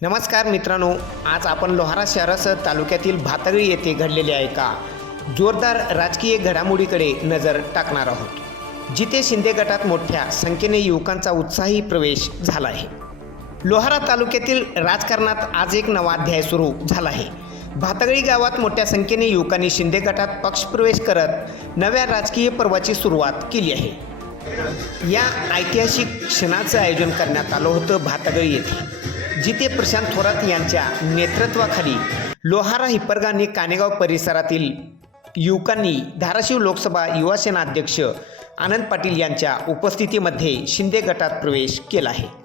नमस्कार मित्रांनो आज आपण लोहारा शहरासह तालुक्यातील भातगळी येथे घडलेले आहे का? जोरदार राजकीय घडामोडीकडे नजर टाकणार आहोत. जिथे शिंदे गटात मोठ्या संख्येने युवकांचा उत्साही प्रवेश झाला आहे. लोहारा तालुक्यातील राजकारणात आज एक नवा अध्याय सुरू झाला आहे. भातगळी गावात मोठ्या संख्येने युवकांनी शिंदे गटात पक्षप्रवेश करत नव्या राजकीय पर्वाची सुरुवात केली आहे. या ऐतिहासिक क्षणाचं आयोजन करण्यात आलं होतं भातगळी येथे जिथे प्रशांत थोरात यांच्या नेतृत्वाखाली लोहारा हिपरगाने कानेगाव परिसरातील युवकांनी धाराशिव लोकसभा युवासेना अध्यक्ष आनंद पाटील यांच्या उपस्थितीमध्ये शिंदे गटात प्रवेश केला आहे.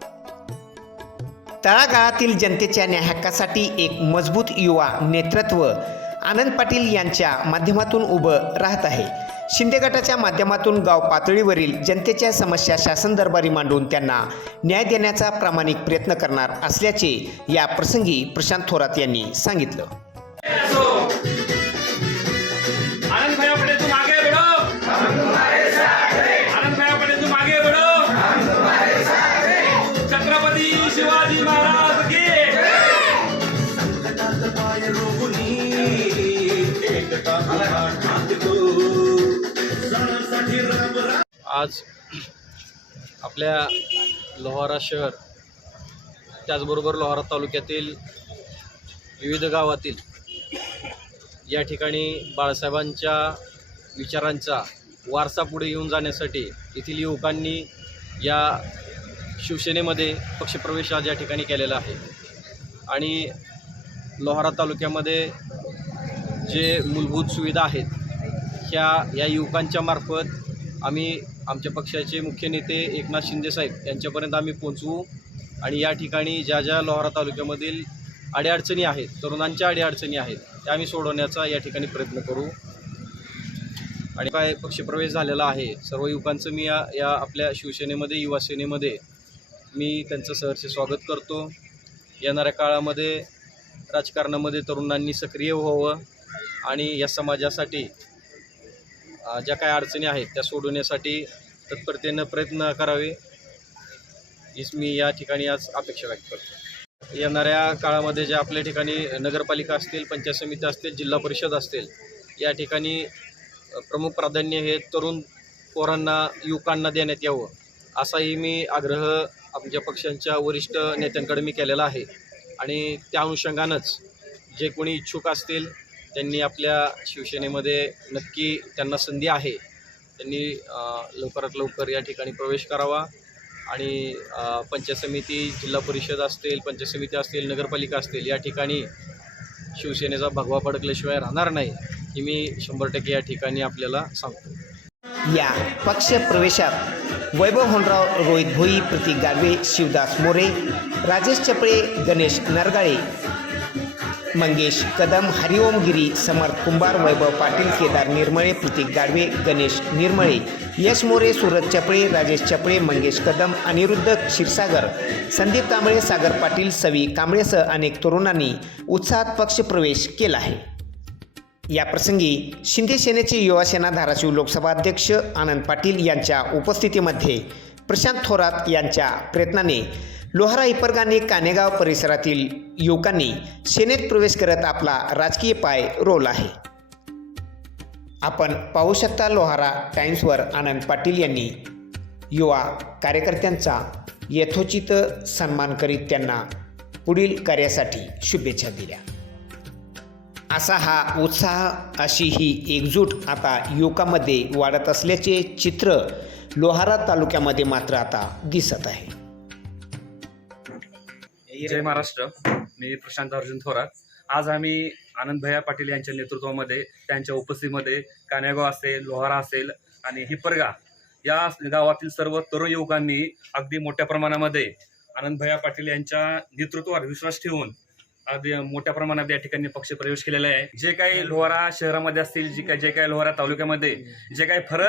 तळागाळातील जनतेच्या न्याय एक मजबूत युवा नेतृत्व आनंद पाटील यांच्या माध्यमातून उभं राहत आहे. शिंदे गटाच्या माध्यमातून गाव पातळीवरील जनतेच्या समस्या शासन दरबारी मांडून त्यांना न्याय देण्याचा प्रामाणिक प्रयत्न करणार असल्याचे या प्रसंगी प्रशांत थोरात यांनी सांगितलं. आज आपल्या लोहारा शहर त्याचबरोबर लोहारा तालुक्यातील विविध गावातील या ठिकाणी बाळासाहेबांच्या विचारांचा वारसा पुढे येऊन जाण्यासाठी येथील युवकांनी या शिवसेनेमध्ये पक्षप्रवेश आज या ठिकाणी केलेला आहे. आणि लोहारा तालुक्यामध्ये जे मूलभूत सुविधा आहेत ह्या या युवकांच्या मार्फत आम्ही आमच्या पक्षाचे मुख्य नेते एकनाथ शिंदेसाहेब यांच्यापर्यंत आम्ही पोहोचवू. आणि या ठिकाणी ज्या ज्या लोहारा तालुक्यामधील अडीअडचणी आहेत तरुणांच्या अडीअडचणी आहेत त्या आम्ही सोडवण्याचा या ठिकाणी प्रयत्न करू. आणि काय पक्षप्रवेश झालेला आहे सर्व युवकांचं मी या या आपल्या शिवसेनेमध्ये युवासेनेमध्ये मी त्यांचं सहर्ष स्वागत करतो. येणाऱ्या काळामध्ये राजकारणामध्ये तरुणांनी सक्रिय व्हावं आणि या समाजासाठी ज्या काही अडचणी आहेत त्या सोडवण्यासाठी तत्परतेनं प्रयत्न करावे हीच मी या ठिकाणी आज अपेक्षा व्यक्त करतो. येणाऱ्या काळामध्ये ज्या आपल्या ठिकाणी नगरपालिका असतील पंचायत समिती असतील जिल्हा परिषद असतील या ठिकाणी प्रमुख प्राधान्य हे तरुण पोरांना युवकांना देण्यात यावं असाही मी आग्रह आमच्या पक्षांच्या वरिष्ठ नेत्यांकडे मी केलेला आहे. आणि त्या अनुषंगानंच जे कोणी इच्छुक असतील त्यांनी आपल्या शिवसेनेमध्ये नक्की त्यांना संधी आहे. त्यांनी लवकरात लवकर या ठिकाणी प्रवेश करावा आणि पंचायत समिती जिल्हा परिषद असतील पंचायत समिती असतील नगरपालिका असतील या ठिकाणी शिवसेनेचा भगवा फडकल्याशिवाय राहणार नाही ही मी शंभर टक्के या ठिकाणी आपल्याला सांगतो. या पक्ष प्रवेशात वैभव होनराव रोहित भोई प्रतीक गाडवे शिवदास मोरे राजेश चपळे गणेश नरगाळे मंगेश कदम हरिओम गिरी समर्थ कुंभार वैभव पाटील केदार निर्मळे प्रतीक गाडवे गणेश निर्मळे यश मोरे सूरज चपळे राजेश चपळे मंगेश कदम अनिरुद्ध क्षीरसागर संदीप कांबळे सागर पाटील सवी कांबळेसह अनेक तरुणांनी उत्साहात पक्षप्रवेश केला आहे. या प्रसंगी शिंदे सेनेचे युवासेना धाराशिव लोकसभा अध्यक्ष आनंद पाटील यांच्या उपस्थितीमध्ये प्रशांत थोरात यांच्या प्रयत्नाने लोहारा इपरगाने कानेगाव परिसरातील युवकांनी सेनेत प्रवेश करत आपला राजकीय पाय रोवला आहे. आपण पाहू शकता लोहारा टाइम्सवर आनंद पाटील यांनी युवा कार्यकर्त्यांचा यथोचित सन्मान करीत त्यांना पुढील कार्यासाठी शुभेच्छा दिल्या. असा हा उत्साह अशी ही एकजूट आता युवकामध्ये वाढत असल्याचे चित्र लोहारा तालुक्यामध्ये मात्र आता दिसत आहे. जय महाराष्ट्र. मी प्रशांत अर्जुन थोरात. आज आम्ही आनंद भैया पाटील यांच्या नेतृत्वामध्ये त्यांच्या उपस्थितीमध्ये कानेगाव असेल लोहारा असेल आणि हिप्परगा या गावातील सर्व तरुण युवकांनी अगदी मोठ्या प्रमाणामध्ये आनंद भैया पाटील यांच्या नेतृत्वावर विश्वास ठेवून आज मोठ्या प्रमाणात या ठिकाणी पक्ष प्रवेश केलेला आहे. जे काही लोहारा शहरामध्ये असतील जे काही जे काही लोहारा तालुक्यामध्ये जे काही फर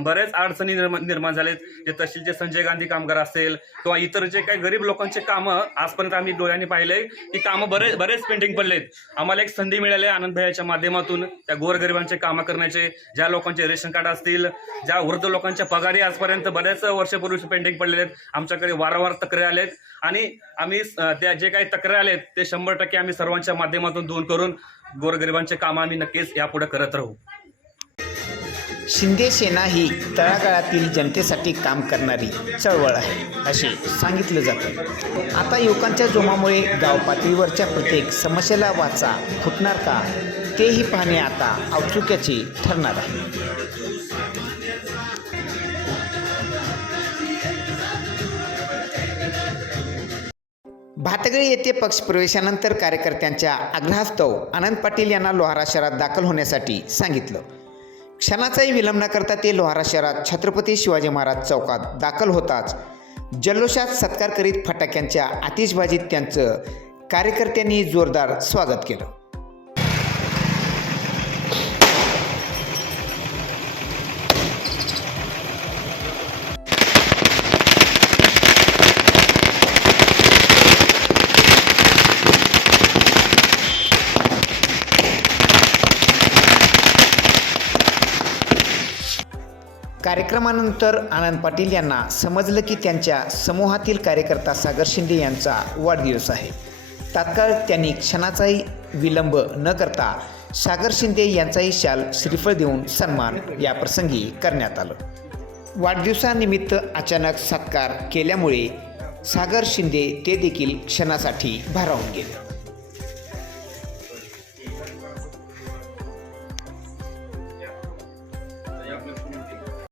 बऱ्याच ब- अडचणी निर्माण झालेत. जे तहसीलचे संजय गांधी कामगार असेल किंवा इतर जे काही गरीब लोकांचे कामं आजपर्यंत आम्ही डोळ्यांनी पाहिले की कामं बरेच बरेच पेंडिंग पडलेत. आम्हाला एक संधी मिळाली आहे आनंद भैयाच्या माध्यमातून. त्या गोरगरिबांचे कामं करण्याचे ज्या लोकांचे रेशन कार्ड असतील ज्या वृद्ध लोकांच्या पगारी आजपर्यंत बऱ्याच वर्षपूर्वी पेंडिंग पडलेले आहेत. आमच्याकडे वारंवार तक्रारी आलेत. आणि आम्ही त्या जे काही तक्रारी आलेत ते शंभर टक्के आम्ही सर्वांच्या माध्यमातून दूर करून गोरगरिबांचे काम आम्ही नक्कीच यापुढे करत राहू. शिंदे सेना ही तळागाळातील जनतेसाठी काम करणारी चळवळ आहे असे सांगितलं जातं. आता युवकांच्या जोमामुळे गाव पातळीवरच्या प्रत्येक समस्येला वाचा फुटणार का तेही पाहणे आता औत्सुक्याचे ठरणार आहे. भातगळी येथे पक्षप्रवेशानंतर कार्यकर्त्यांच्या आग्रहास्तव आनंद पाटील यांना लोहारा शहरात दाखल होण्यासाठी सांगितलं. क्षणाचाही विलंब न करता ते लोहारा शहरात छत्रपती शिवाजी महाराज चौकात दाखल होताच जल्लोषात सत्कार करीत फटाक्यांच्या आतिषबाजीत त्यांचं कार्यकर्त्यांनी जोरदार स्वागत केलं. कार्यक्रमानंतर आनंद पाटील यांना समजलं की त्यांच्या समूहातील कार्यकर्ता सागर शिंदे यांचा वाढदिवस आहे. तात्काळ त्यांनी क्षणाचाही विलंब न करता सागर शिंदे यांचाही शाल श्रीफळ देऊन सन्मान याप्रसंगी करण्यात आलं. वाढदिवसानिमित्त अचानक सत्कार केल्यामुळे सागर शिंदे ते देखील क्षणासाठी भारावून गेले.